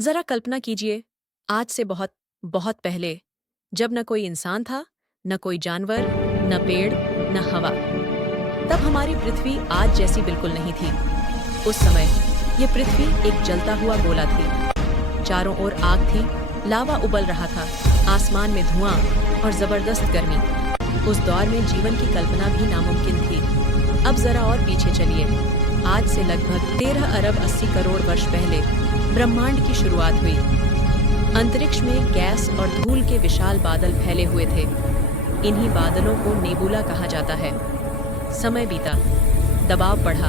जरा कल्पना कीजिए, आज से बहुत बहुत पहले, जब न कोई इंसान था, न कोई जानवर, न पेड़, न हवा। तब हमारी पृथ्वी आज जैसी बिल्कुल नहीं थी। उस समय ये पृथ्वी एक जलता हुआ गोला थी। चारों ओर आग थी, लावा उबल रहा था, आसमान में धुआं और जबरदस्त गर्मी। उस दौर में जीवन की कल्पना भी नामुमकिन थी। अब जरा और पीछे चलिए। आज से लगभग 13 अरब 80 करोड़ वर्ष पहले ब्रह्मांड की शुरुआत हुई। अंतरिक्ष में गैस और धूल के विशाल बादल फैले हुए थे। इन्हीं बादलों को नेबुला कहा जाता है। समय बीता, दबाव बढ़ा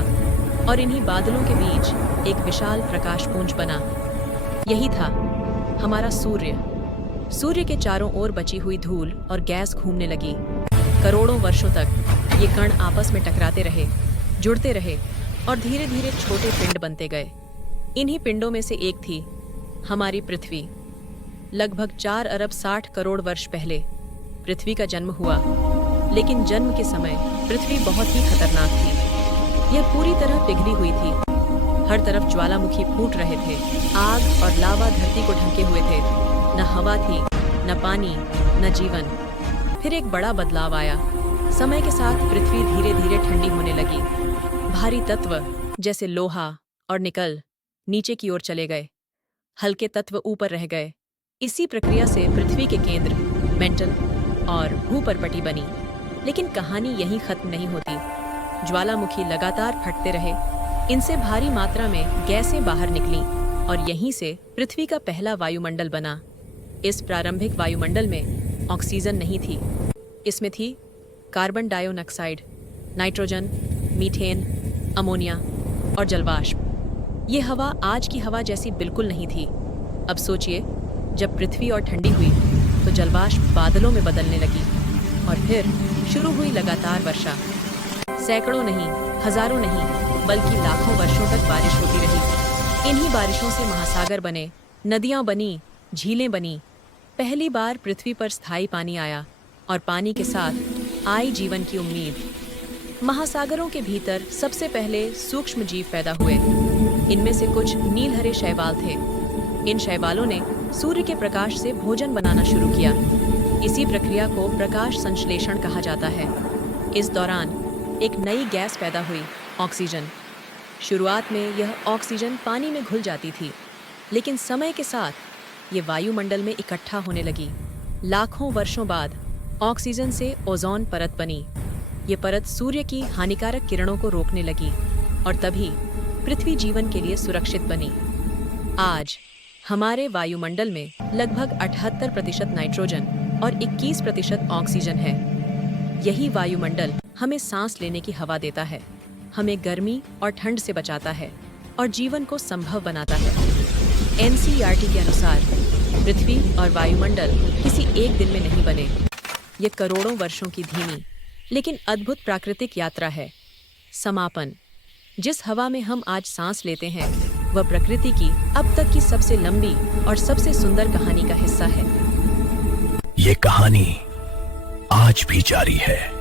और इन्हीं बादलों के बीच एक विशाल प्रकाशपुंज बना। यही था हमारा सूर्य। सूर्य के चारों ओर बची हुई धूल और गैस घूमने लगी। करोड़ों वर्षों तक ये कण आपस में टकराते रहे, जुड़ते रहे और धीरे धीरे छोटे पिंड बनते गए। इन्हीं पिंडों में से एक थी हमारी पृथ्वी। लगभग 4 अरब 60 करोड़ वर्ष पहले पृथ्वी का जन्म हुआ, लेकिन जन्म के समय पृथ्वी बहुत ही खतरनाक थी। यह पूरी तरह पिघली हुई थी। हर तरफ ज्वालामुखी फूट रहे थे। आग और लावा धरती को ढके हुए थे। न हवा थी, न पानी, न जीवन। फिर एक बड़ा बदलाव आया। समय के साथ पृथ्वी धीरे धीरे ठंडी होने लगी। भारी तत्व जैसे लोहा और निकल नीचे की ओर चले गए, हल्के तत्व ऊपर रह गए। इसी प्रक्रिया से पृथ्वी के केंद्र मेंटल और भूपर्पटी बनी। लेकिन कहानी यहीं खत्म नहीं होती। ज्वालामुखी लगातार फटते रहे। इनसे भारी मात्रा में गैसें बाहर निकलीं और यहीं से पृथ्वी का पहला वायुमंडल बना। इस प्रारंभिक वायुमंडल में ऑक्सीजन नहीं थी। इसमें थी carbon dioxide, nitrogen, methane, ammonia और जलवाष्प। ये हवा आज की हवा जैसी बिल्कुल नहीं थी। अब सोचिए, जब पृथ्वी और ठंडी हुई तो जलवाष्प बादलों में बदलने लगी और फिर शुरू हुई लगातार वर्षा। सैकड़ों नहीं, हजारों नहीं, बल्कि लाखों वर्षों तक बारिश होती रही। इन्हीं बारिशों से महासागर बने, नदियां बनी, झीलें बनी। पहली बार पृथ्वी पर स्थायी पानी आया और पानी के साथ आई जीवन की उम्मीद। महासागरों के भीतर सबसे पहले सूक्ष्म जीव पैदा हुए। इनमें से कुछ नीलहरे शैवाल थे। इन शैवालों ने सूर्य के प्रकाश से भोजन बनाना शुरू किया। इसी प्रक्रिया को प्रकाश संश्लेषण कहा जाता है। इस दौरान एक नई गैस पैदा हुई, ऑक्सीजन। शुरुआत में यह ऑक्सीजन पानी में घुल जाती थी, लेकिन समय के साथ ये वायुमंडल में इकट्ठा होने लगी। लाखों वर्षों बाद ऑक्सीजन से ओजोन परत बनी। ये परत सूर्य की हानिकारक किरणों को रोकने लगी और तभी पृथ्वी जीवन के लिए सुरक्षित बनी। आज हमारे वायुमंडल में लगभग 78% नाइट्रोजन और 21% ऑक्सीजन है। यही वायुमंडल हमें सांस लेने की हवा देता है, हमें गर्मी और ठंड से बचाता है और जीवन को संभव बनाता है। NCERT के अनुसार पृथ्वी और वायुमंडल किसी एक दिन में नहीं बने। ये करोड़ों वर्षों की धीमी लेकिन अद्भुत प्राकृतिक यात्रा है। समापन। जिस हवा में हम आज सांस लेते हैं, वह प्रकृति की अब तक की सबसे लंबी और सबसे सुंदर कहानी का हिस्सा है। ये कहानी आज भी जारी है।